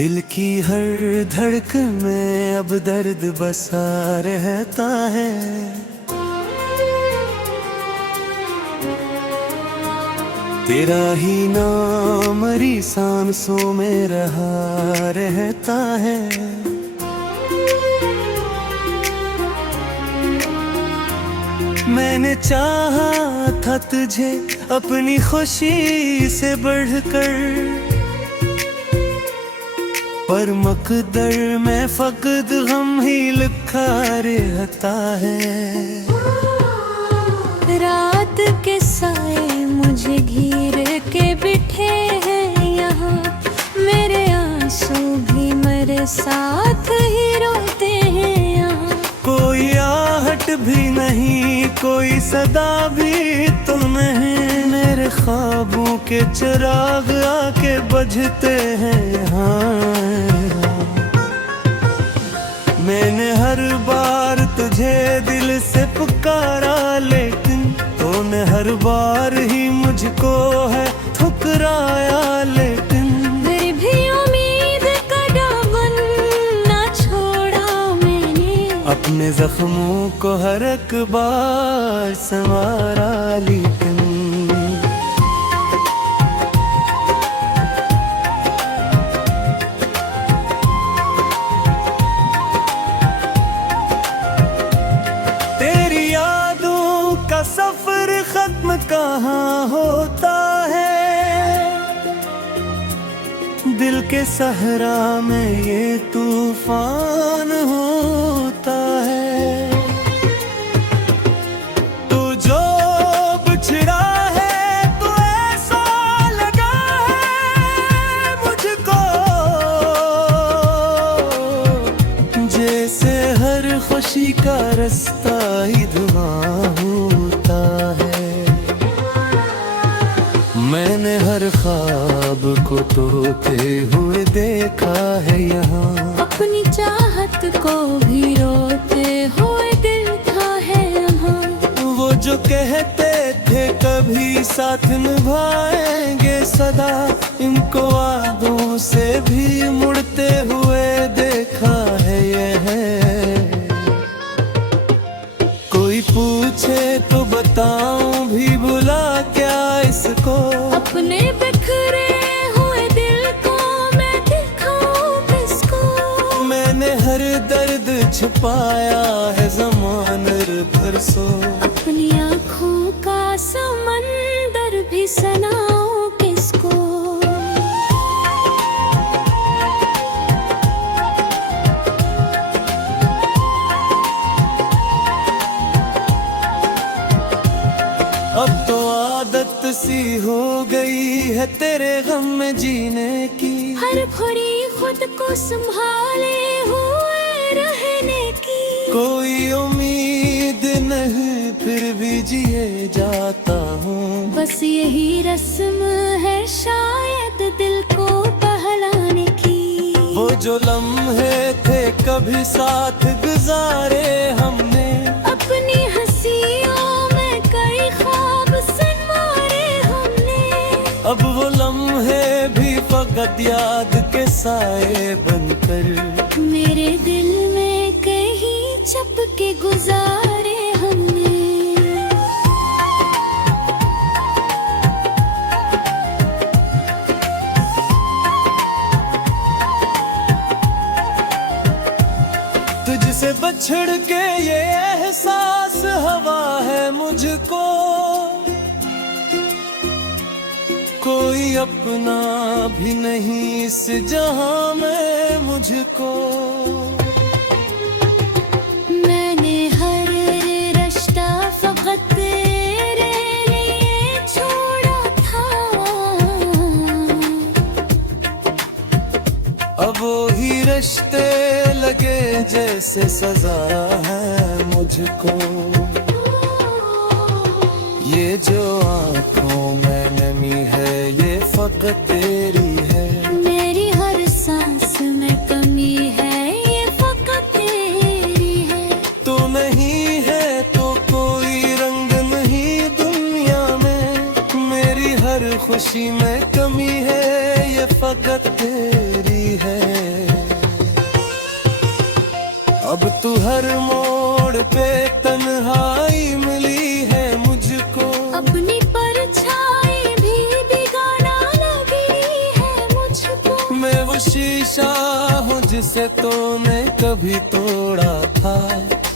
दिल की हर धड़कन में अब दर्द बसा रहता है। तेरा ही नाम मेरी सांसों में रहा रहता है। मैंने चाहा था तुझे अपनी खुशी से बढ़कर, पर मकदर में फकद गम ही लिखा रहता है। रात के साए मुझे घेर के बिठे हैं यहाँ, मेरे आंसू भी मेरे साथ ही रोते हैं यहाँ। कोई आहट भी नहीं, कोई सदा भी तो नहीं, मेरे ख्वाबों के चिराग आके बुझते हैं यहाँ। मैंने हर बार तुझे दिल से पुकारा, लेकिन तूने हर बार ही मुझको है ठुकराया। लेकिन फिर भी उम्मीद का दामन ना छोड़ा मैंने, अपने जख्मों को हर एक बार संवारा। लेकिन तेरी यादों का सफर खत्म कहाँ होता है, दिल के सहरा में ये तूफान होता है। तू जो बिछड़ा है तो ऐसा लगा है मुझको, जैसे हर खुशी का रास्ता ही धुआं होता है। मैंने हर ख्वाब को तोड़ते हुए देखा है यहाँ, अपनी चाहत को भी रोते हुए देखा है यहाँ। वो जो कहते थे कभी साथ निभाएंगे सदा, इनको वादों से भी मुड़ते हुए देखा है ये। कोई पूछे तो बताऊं भी बुला क्या इसको, अपने बिखरे हुए दिल को मैं दिखाऊं किसको। मैंने हर दर्द छुपाया है ज़मानर भर सो, अपनी आँखों का समंदर भी सुनाऊं किसको। अब तो आदत सी हो गई है तेरे गम में जीने की, हर घड़ी खुद को संभाले हुए रहने की। कोई उम्मीद नहीं फिर भी जिए जाता हूँ, बस यही रस्म है शायद दिल को बहलाने की। वो जो लम्हे थे कभी साथ गुजारे हमने, अपनी हंसियों में कई ख्वाब संवारे हमने। अब वो लम्हे भी फकत याद के साए बनकर मेरे दिल में कहीं छप के गुजारे हमने। तुझसे बछड़ के ये एहसास हवा है मुझको, कोई अपना भी नहीं इस जहां में मुझको। मैंने हर रिश्ता फकत तेरे लिए छोड़ा था, अब वो ही रिश्ते लगे जैसे सजा है मुझको। ये जो आँखों में नमी है ये फकत तेरी है, मेरी हर सांस में कमी है ये फकत तेरी है। तू नहीं है तो कोई रंग नहीं दुनिया में, मेरी हर खुशी में कमी है ये फकत तेरी है। अब तू हर मोड़ पे तन्हाई मिली है मुझको, अपनी परछाई भी बिगाड़ा लगी है मुझको। मैं वो शीशा हूँ जिसे तूने कभी तोड़ा था,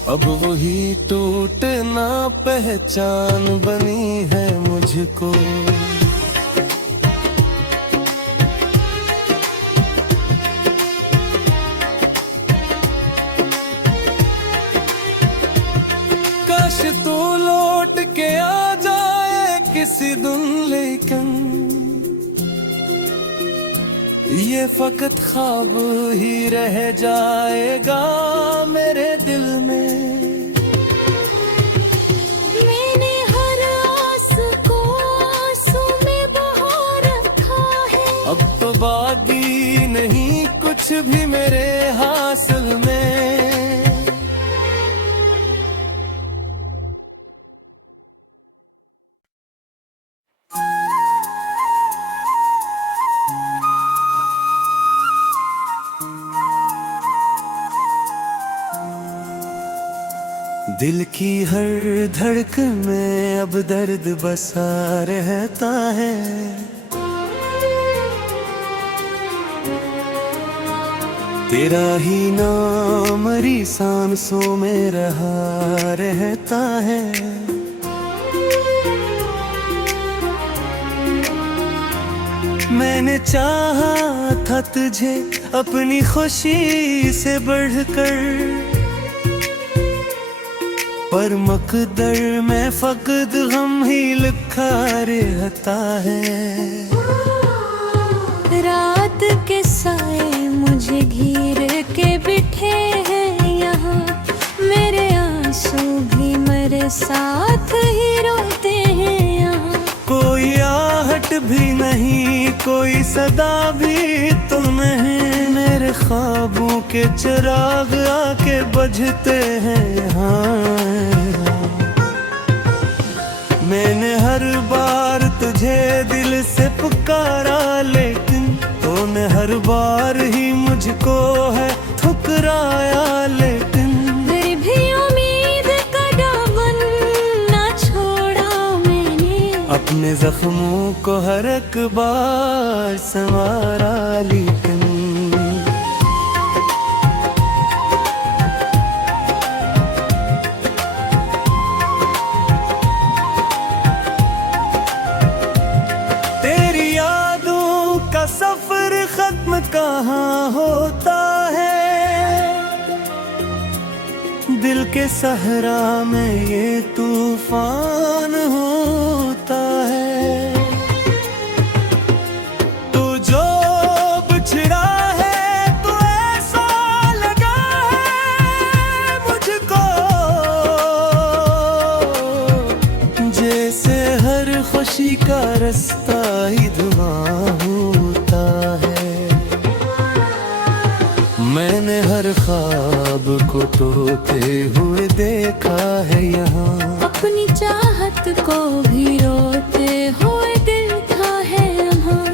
अब वही टूटना पहचान बनी है मुझको। काश तू लौट के आ जाए किसी दिन, लेकिन ये फकत ख्वाब ही रह जाएगा मेरे दिल में। मैंने हर आस को आंसू में बहा रखा है, अब तो बाकी नहीं कुछ भी मेरे हासिल में। दिल की हर धड़कन में अब दर्द बसा रहता है, तेरा ही नाम मेरी सांसों में रहा रहता है। मैंने चाहा था तुझे अपनी खुशी से बढ़कर, पर मकदर में फकद गम ही लिखा रहता है। रात के साए मुझे घेर के बिठे हैं यहाँ, मेरे आंसू भी मेरे साथ ही रोते हैं यहाँ। कोई आहट भी नहीं, कोई सदा भी तो नहीं, मेरे ख्वाबों के चिराग आके बुझते हैं यहाँ। मैंने हर बार तुझे दिल से पुकारा, लेकिन तूने हर बार ही मुझको है ठुकराया। लेकिन फिर भी उम्मीद का दामन ना छोड़ा मैंने, अपने जख्मों को हर एक बार संवारा। लेकिन तेरी यादों का सफर खत्म कहाँ होता है, दिल के सहरा में ये तूफान होता है। तू जो बिछड़ा है तो ऐसा लगा है मुझको, जैसे हर खुशी का रास्ता ही धुआं होता है। मैंने हर ख्वाब को तोड़ते हुए देखा है यहाँ, अपनी चाहत को भी रोते हुए देखा है यहाँ।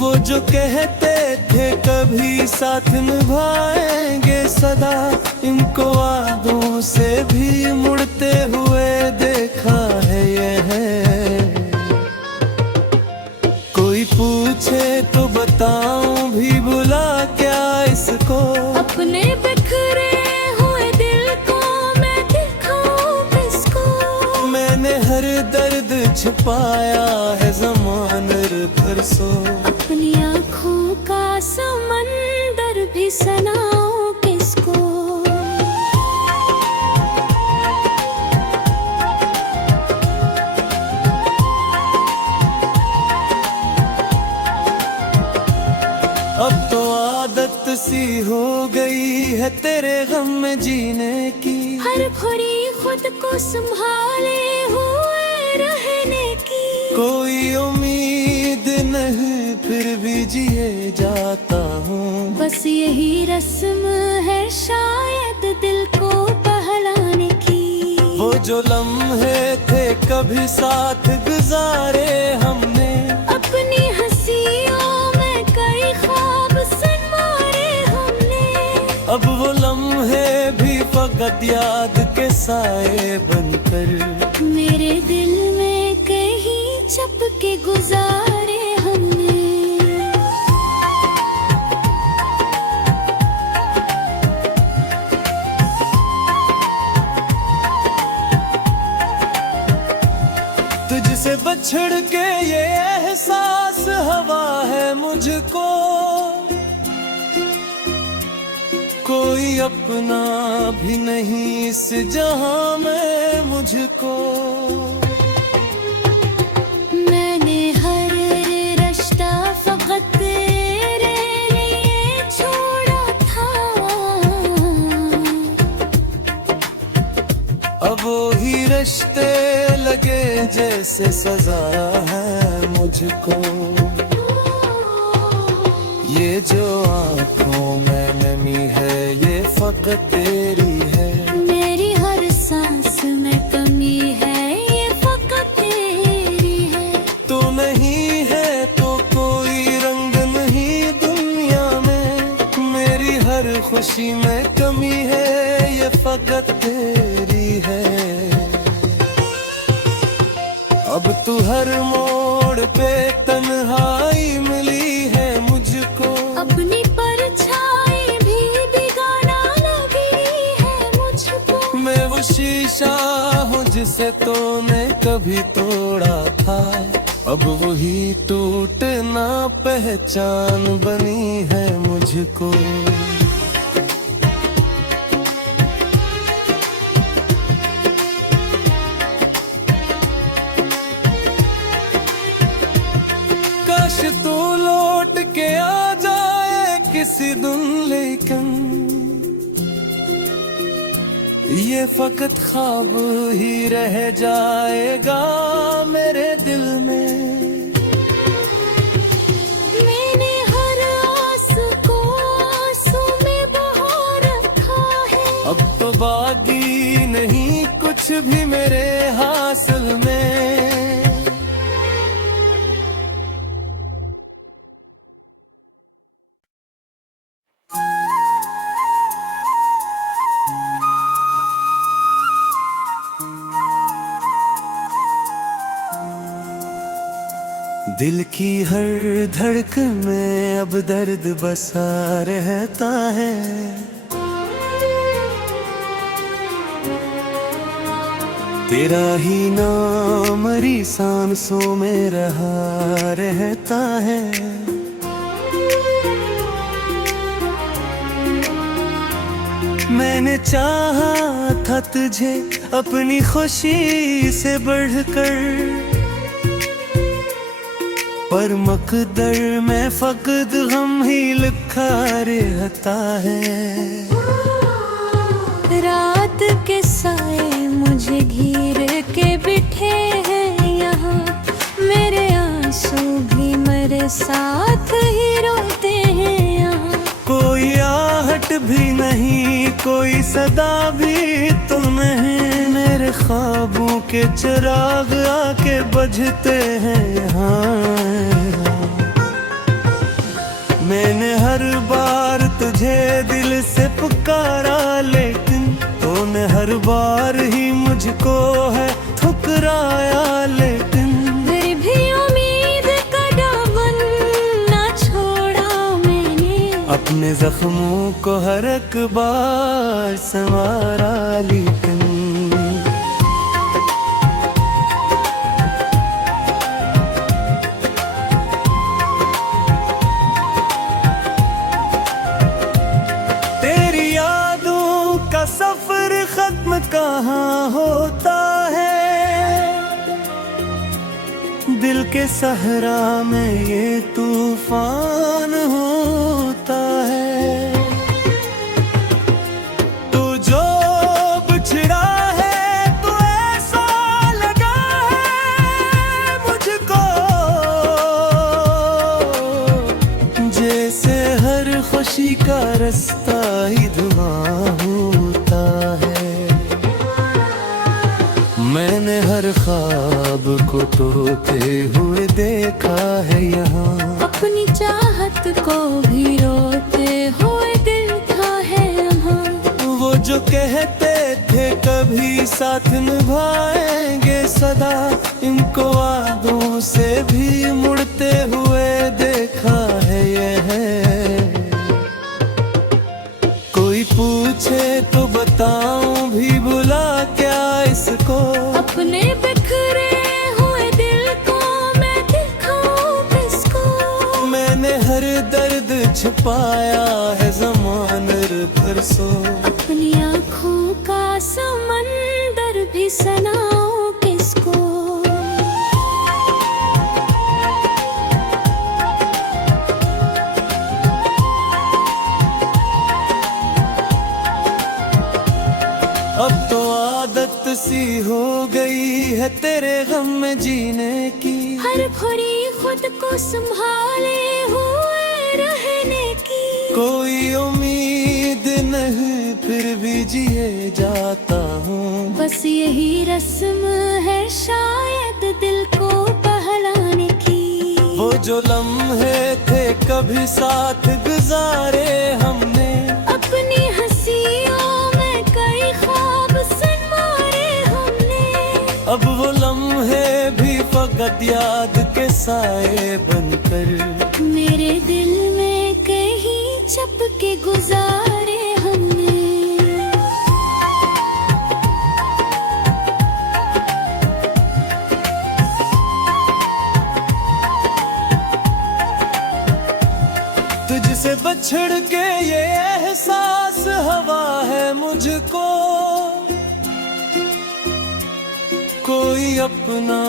वो जो कहते थे कभी साथ निभाएंगे सदा, इनको वादों से भी मुड़ते हुए देखा है ये। कोई पूछे तो बताऊं भी बुला क्या इसको, अपने बिखरे हुए दिल को मैं दिखाऊं किसको। मैंने हर दर्द छिपाया है ज़मानर भर सो, अपनी आँखों का समंदर भी सुनाऊं किसको। अब तो आदत सी हो गई है तेरे गम में जीने की, हर घड़ी खुद को संभाले हुए रहने की। कोई उम्मीद नहीं फिर भी जिए जाता हूँ, बस यही रस्म है शायद दिल को बहलाने की। वो जो लम्हे थे कभी साथ गुजारे हमने, अपनी हंसियों में कई ख्वाब संवारे हमने। अब वो लम्हे भी फकत याद के साए बनकर। मेरे दिल में कहीं छप के गुजारे हमने। तुझसे बछड़ के ये एहसास हवा है मुझको, कोई अपना भी नहीं इस जहां में मुझको। मैंने हर रिश्ता फकत तेरे लिए छोड़ा था। अब वो ही रिश्ते लगे जैसे सजा है मुझको। ये जो आँखों में नमी है ये फकत तेरी है। मेरी हर सांस में कमी है ये फकत तेरी है। तू नहीं है तो कोई रंग नहीं दुनिया में, मेरी हर खुशी में कमी है ये फकत तेरी है। अब तू हर मोड़ पे तन्हाई मिली है मुझको। अपनी परछाई भी बिगाड़ा लगी है मुझको। मैं वो शीशा हूँ जिसे तूने कभी तोड़ा था, अब वही टूटना पहचान बनी है मुझको। काश तू लौट के आ जाए किसी दिन, लेकिन ये फकत ख्वाब ही रह जाएगा मेरे दिल में। मैंने हर आस को आंसू में बहा रखा है। अब तो बाकी नहीं कुछ भी मेरे हासिल में। दिल की हर धड़कन में अब दर्द बसा रहता है। तेरा ही नाम मेरी सांसों में रहा रहता है। मैंने चाहा था तुझे अपनी खुशी से बढ़कर, पर मकदर में फकत गम ही लिखा रहता है। रात के साए मुझे घेर के बिठे हैं यहाँ, मेरे आंसू भी मेरे साथ ही रोते हैं यहाँ। कोई आहट भी नहीं, कोई सदा भी तो नहीं, मेरे ख्वाबों के चिराग आके बुझते हैं यहाँ। मैंने हर बार तुझे दिल से पुकारा, लेकिन तूने हर बार ही मुझको है ठुकराया। लेकिन फिर भी उम्मीद का दामन ना छोड़ा मैंने, अपने जख्मों को हर एक बार संवारा। लेकिन तेरी यादों का सफर खत्म कहाँ होता है, दिल के सहरा में ये तूफान होता है। तू जो बिछड़ा है तो ऐसा लगा है मुझको, जैसे हर खुशी का रास्ता ही धुआं होता है। मैंने हर ख्वाब को तोड़ते हुए देखा है यहाँ, अपनी चाहत को भी रोते हुए दिल था है यहाँ। वो जो कहते थे कभी साथ निभाएंगे सदा, इनको वादों से भी मुड़ते हुए देखा है ये है। कोई पूछे तो बताऊं भी भुला क्या इसको, अपने बिखरे हुए दिल को मैं दिखाऊं किसको। मैंने हर दर्द छुपाया है ज़माने भर सो, अपनी आँखों का समंदर भी सुनाऊं किसको। अब तो आदत सी हो गई है तेरे गम में जीने की, हर घड़ी खुद को संभाले हुए रहने की। कोई उम्मीद नहीं फिर भी जिए जाता हूँ, बस यही रस्म है शायद दिल को बहलाने की। वो जो लम्हे थे कभी साथ गुजारे हमने, अपनी हंसियों में कई ख्वाब संवारे हमने। अब वो लम्हे भी फकत याद के साए बनकर मेरे दिल में कहीं चपके गुजारे हमने। तुझसे बछड़ के ये एहसास हवा है मुझको, कोई अपना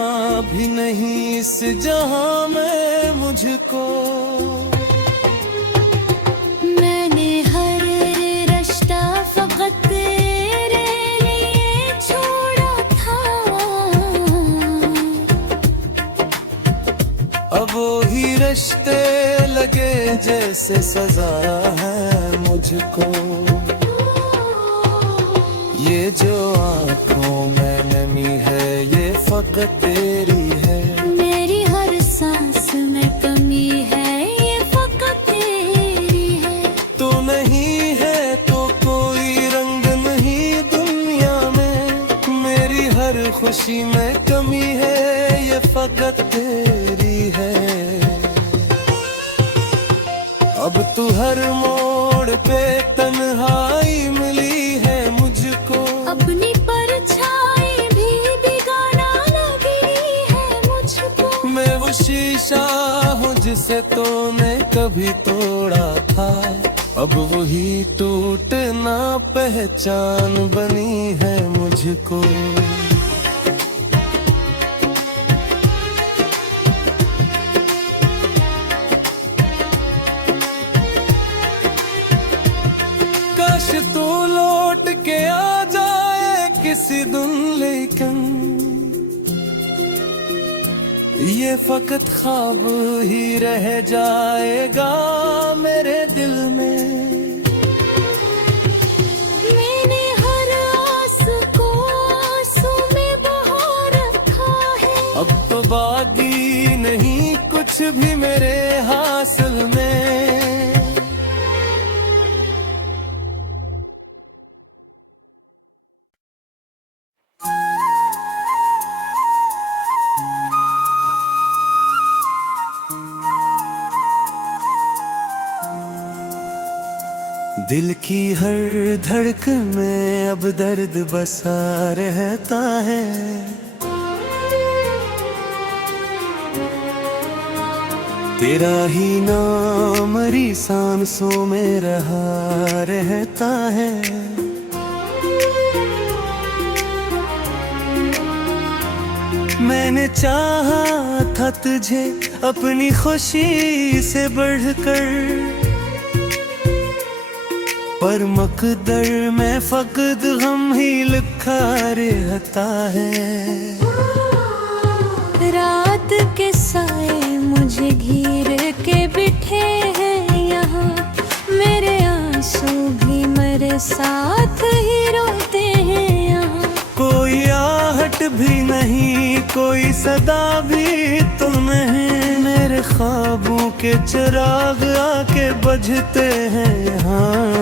भी नहीं इस जहां में मुझको। मैंने हर रिश्ता फकत तेरे लिए छोड़ा था, अब वो ही रिश्ते लगे जैसे सजा है मुझको। ये जो आँखों में नमी है ये फकत तेरी है, मेरी हर सांस में कमी है ये फकत तेरी है। तू नहीं है तो कोई रंग नहीं दुनिया में, मेरी हर खुशी में कमी है ये फकत तेरी है। अब तू हर मोड़ पे तन्हाई मिली है मुझको, अपनी परछाई भी बिगाना लगी है मुझको। मैं वो शीशा हूँ जिसे तूने कभी तोड़ा था, अब वही टूटना पहचान बनी है मुझको। काश तू लौट के आ जाए किसी दिन, लेकिन ये फकत ख्वाब ही रह जाएगा मेरे दिल में। मैंने हर आस को आंसू में बहा रखा है, अब तो बाकी नहीं कुछ भी मेरे हासिल में। दिल की हर धड़कन में अब दर्द बसा रहता है, तेरा ही नाम मेरी सांसों में रहा रहता है। मैंने चाहा था तुझे अपनी खुशी से बढ़कर, पर मकदर में फकत गम ही लिखा रहता है। रात के साए मुझे घेर के बिठे हैं यहाँ, मेरे आंसू भी मेरे साथ ही रोते हैं यहाँ। कोई आहट भी नहीं, कोई सदा भी तो नहीं, मेरे ख्वाबों के चिराग आके बुझते हैं यहाँ।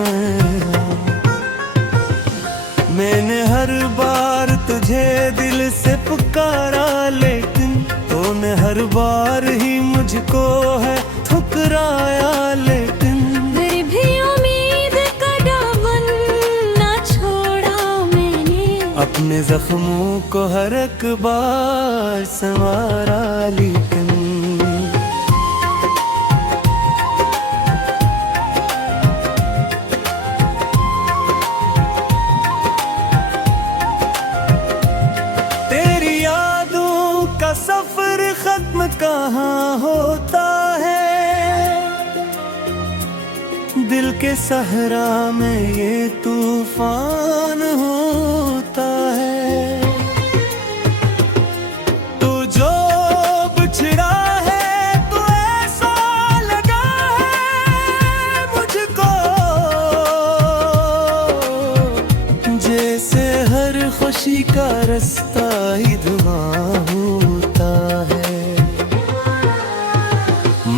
मैंने हर बार तुझे दिल से पुकारा, लेकिन तूने हर बार ही मुझको है ठुकराया। लेकिन फिर भी उम्मीद का दामन ना छोड़ा मैंने, अपने जख्मों को हर एक बार संवारा। लेकिन तेरी यादों का सफर खत्म कहाँ होता है, दिल के सहरा में ये तूफान होता है। तू जो बिछड़ा है तो ऐसा लगा है मुझको, जैसे हर खुशी का रास्ता ही धुआं होता है।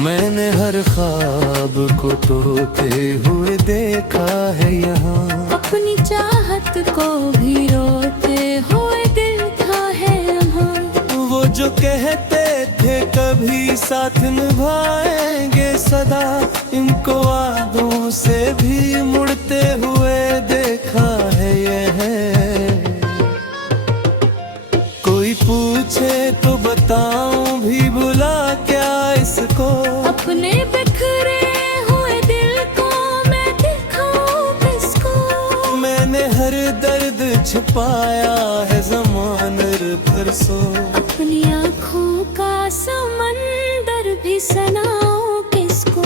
मैंने हर ख्वाब को तोड़ते हुए देखा है यहाँ, अपनी चाहत को भी रोते हुए देखा है यहाँ। वो जो कहते थे कभी साथ निभाएंगे सदा, इनको वादों से भी मुड़ते हुए देखा है यह। कोई पूछे तो बताऊं भी भुला क्या इसको, अपने बिखरे हुए दिल को मैं दिखाऊं किसको। मैंने हर दर्द छिपाया है ज़माने भर सो, अपनी आँखों का समंदर भी सुनाऊं किसको।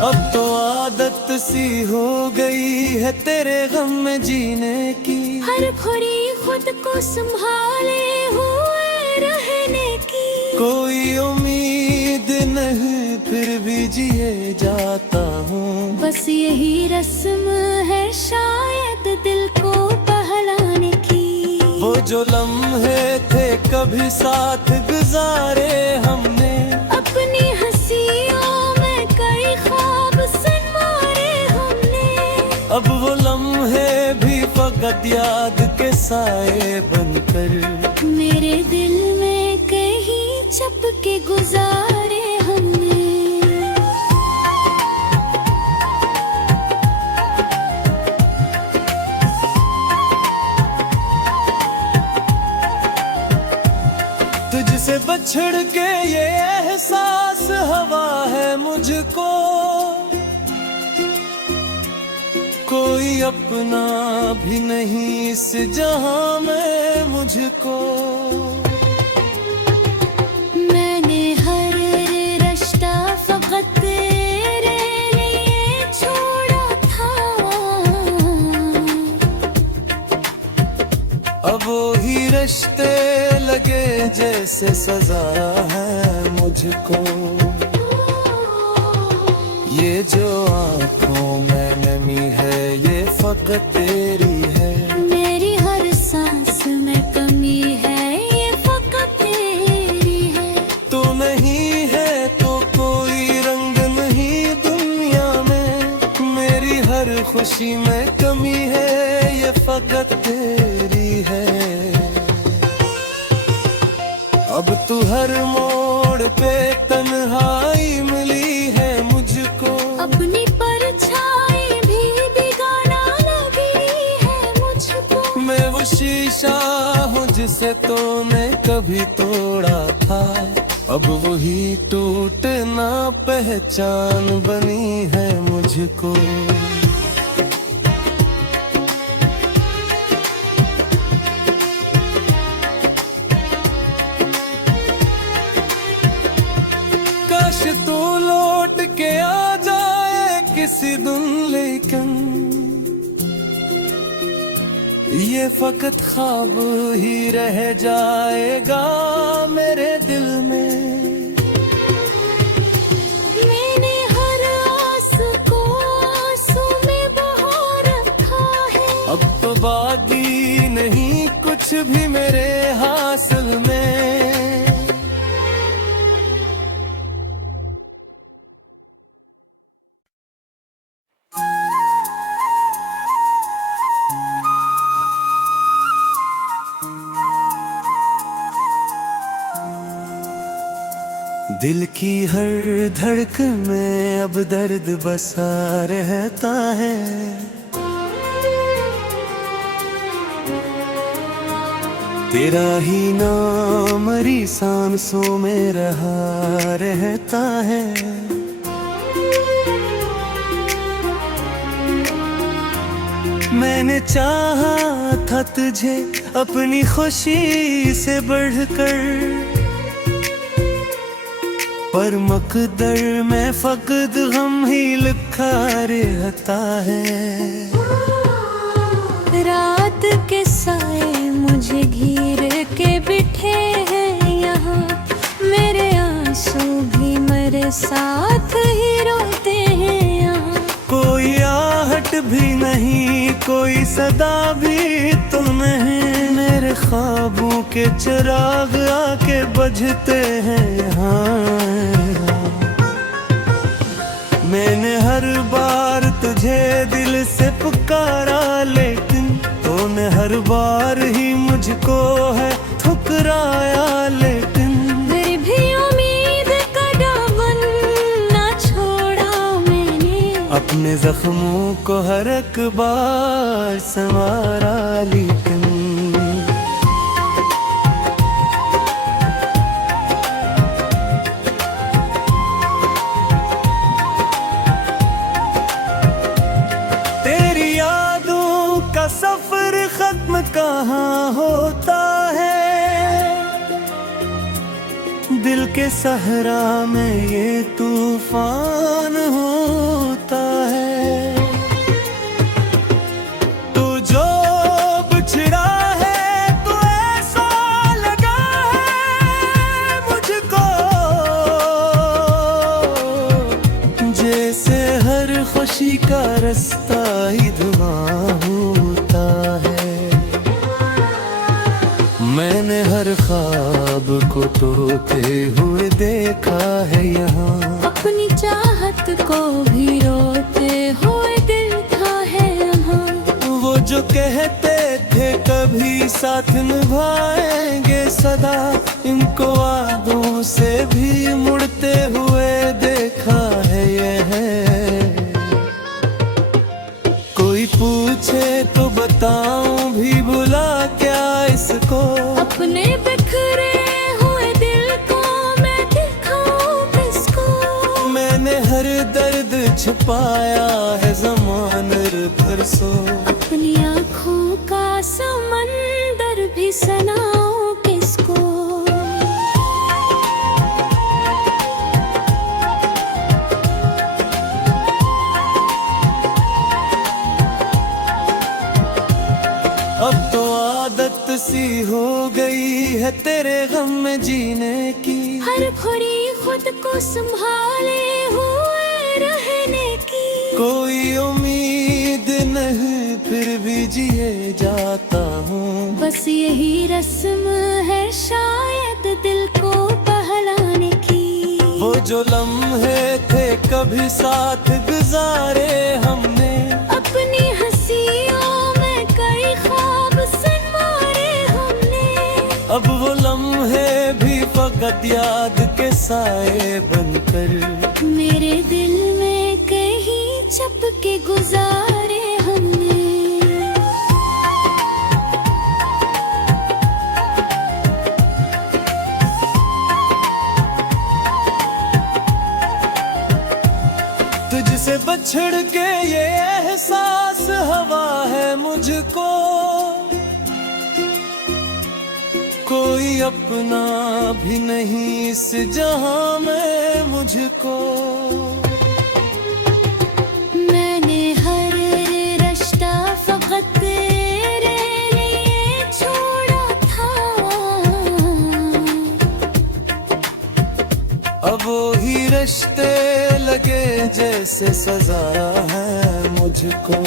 अब तो आदत सी हो गई है तेरे गम में जीने की, हर घड़ी खुद को संभाले हुए रहने की। कोई उम्मीद नहीं फिर भी जिए जाता हूँ, बस यही रस्म है शायद दिल को बहलाने की। वो जो लम्हे थे कभी साथ गुजारे हमने, अपनी हंसियों में कई ख्वाब संवारे हमने। अब वो लम्हे भी फकत याद के साए बनकर मेरे दिल में कहीं छप के गुजारे हमने। तुझसे बछड़ के ये एहसास हवा है मुझको, कोई अपना भी नहीं इस जहां में मुझको। मैंने हर रिश्ता फकत तेरे लिए छोड़ा था, अब वो ही रिश्ते लगे जैसे सजा है मुझको। ये जो आँखों में नमी है ये फकत तेरी है, मेरी हर सांस में कमी है ये फकत तेरी है। तू नहीं है तो कोई रंग नहीं दुनिया में, मेरी हर खुशी में कमी है ये फकत तेरी है। अब तू हर मोड़ पे तन्हाई मिली है मुझको, अपनी परछाई भी बिगाना लगी है मुझको। मैं वो शीशा हूँ जिसे तूने कभी तोड़ा था, अब वही टूटना पहचान बनी है मुझको। काश तू लौट के आ जाए किसी दिन, लेकिन ये फकत ख्वाब ही रह जाएगा मेरे दिल में। मैंने हर आस को आंसू में बहा रखा है, अब तो बाकी नहीं कुछ भी मेरे हासिल में। दिल की हर धड़कन में अब दर्द बसा रहता है। तेरा ही नाम मरी सांसों में रहा रहता है। मैंने चाहा था तुझे अपनी खुशी से बढ़कर, पर मकदर में फकद गम ही लिखा रहता है। रात के साए मुझे घेर के बिठे हैं यहाँ, मेरे आंसू भी मेरे साथ ही रोते हैं यहाँ। कोई आहट भी नहीं, कोई सदा भी तो नहीं, मेरे ख्वाबों के चिराग आके बुझते हैं यहाँ। मैंने हर बार तुझे दिल से पुकारा, लेकिन तूने हर बार ही मुझको है ठुकराया। लेकिन फिर भी उम्मीद का दामन ना छोड़ा मैंने, अपने जख्मों को हर एक बार संवारा। लेकिन सफर खत्म कहाँ होता है, दिल के सहरा में ये तूफान होता है। तू जो बिछड़ा है तो ऐसा लगा है मुझको, जैसे हर खुशी का रास्ता ही धुआं होता है। मैंने हर ख्वाब को तोड़ते हुए देखा है यहाँ, अपनी चाहत को भी रोते हुए देखा है यहाँ। वो जो कहते थे कभी साथ निभाएंगे सदा, इनको वादों से भी मुड़ते हुए देखा है यह। कोई पूछे तो बताऊं भी बुला क्या इसको, अपने बिखरे हुए दिल को मैं दिखाऊं किसको। मैंने हर दर्द छुपाया है ज़माने भर सो, अपनी आँखों का समंदर भी सुनाऊं किसको। अब तो आदत सी हो गई है तेरे गम में जीने की, हर खुरी खुद को संभाले हुए रहने की। कोई उम्मीद नहीं फिर भी जिए जाता हूँ, बस यही रस्म है शायद दिल को बहलाने की। वो जो लम्हे थे कभी साथ गुजारे हमने, अपनी हंसियों में कई ख्वाब संवारे हमने। अब वो लम्हे भी फकत याद के साए बनकर मेरे दिल में कहीं चपके गुजारे हमने। तुझसे बछड़ के ये एहसास हवा है मुझको, कोई अपना भी नहीं इस जहां में मुझको। मैंने हर रिश्ता फकत तेरे लिए छोड़ा था, अब वो ही रिश्ते लगे जैसे सजा है मुझको।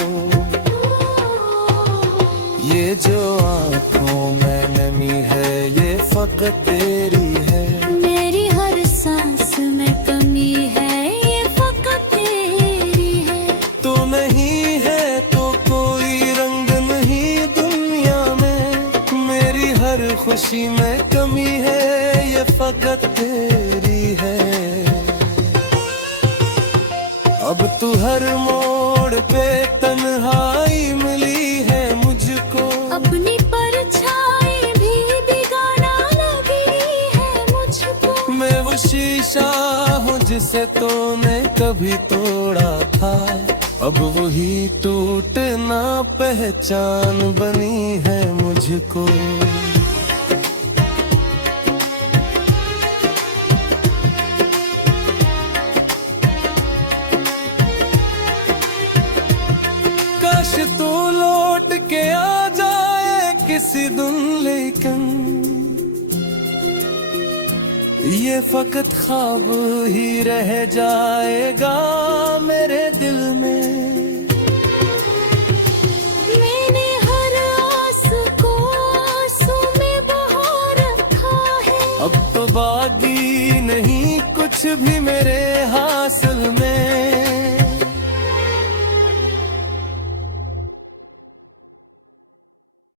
ये जो आँखों में नमी है ये फकत तेरी है, मेरी हर सांस में कमी है ये फकत तेरी है। तो नहीं है तो कोई रंग नहीं दुनिया में, मेरी हर खुशी में कमी है ये फकत तेरी है। मैं वो शीशा हूँ जिसे तूने कभी तोड़ा था, अब वही टूटना पहचान बनी है मुझको। काश तू लौट के आ जाए किसी दिन, लेकिन ये फकत ख्वाब ही रह जाएगा मेरे दिल में। मैंने हर आस को आंसू में बहा रखा है, अब तो बाकी नहीं कुछ भी मेरे हासिल में।